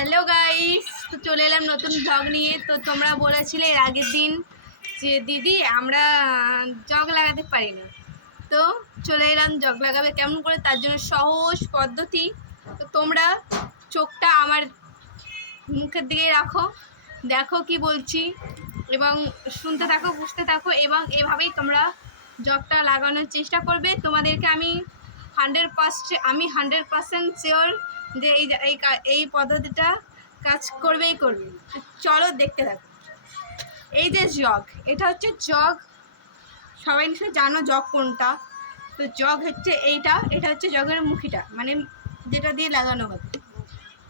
Hello guys, তো চলে এলাম নতুন ব্লগ নিয়ে। তো তোমরা বলেছিলে এর আগের দিন যে দিদি আমরা জগ লাগাতে পারি না, তো চলে এলাম জগ লাগাবে কেমন করে, তার জন্য সহজ পদ্ধতি। তো তোমরা চোখটা আমার মুখের দিকে রাখো, দেখো কি বলছি এবং শুনতে থাকো, বুঝতে থাকো এবং এভাবেই তোমরা জগটা লাগানোর চেষ্টা করবে। তোমাদেরকে আমি 100% শিওর যে এই পদ্ধতিটা কাজ করবেই করবে। চলো দেখতে থাকো। এই যে জগ, এটা হচ্ছে জগ, সবাই নিশ্চয়ই জানো জগ কোনটা। তো জগ হচ্ছে এটা হচ্ছে জগের মুখিটা, মানে যেটা দিয়ে লাগানো হবে।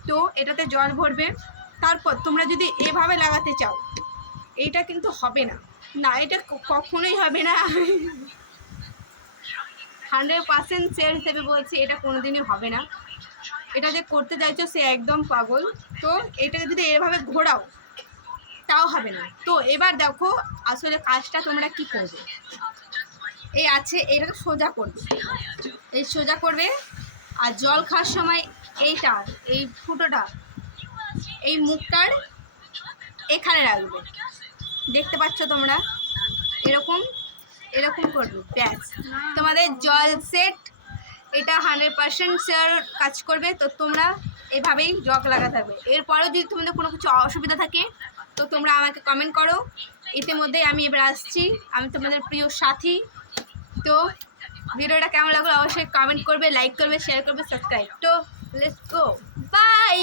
তো এটাতে জল ভরবে, তারপর তোমরা যদি এভাবে লাগাতে চাও এইটা কিন্তু হবে না, এটা কখনোই হবে না। 100% শেয়ার হিসেবে বলছি, এটা কোনোদিনই হবে না। এটা যে করতে চাইছো সে একদম পাগল। তো এটাকে যদি এভাবে ঘোরাও তাও হবে না। তো এবার দেখো আসলে কাজটা তোমরা কি করবে। এই আছে, এটাকে সোজা করবে, এই সোজা করবে। আর জল খাওয়ার সময় এই ফুটোটা এই মুখটার এখানে রাখবে, দেখতে পাচ্ছ তোমরা, এরকম এরকম করবে, ব্যাস তোমাদের জল সেট। এটা 100% শেয়ার কাজ করবে। তো তোমরা এভাবেই জগ লাগাতে থাকবে। এরপরেও যদি তোমাদের কোনো কিছু অসুবিধা থাকে তো তোমরা আমাকে কমেন্ট করো। ইতিমধ্যেই আমি এবার আসছি, আমি তোমাদের প্রিয় সাথী। তো ভিডিওটা কেমন লাগলো অবশ্যই কমেন্ট করবে, লাইক করবে, শেয়ার করবে, সাবস্ক্রাইব। তো লেটস গো, বাই।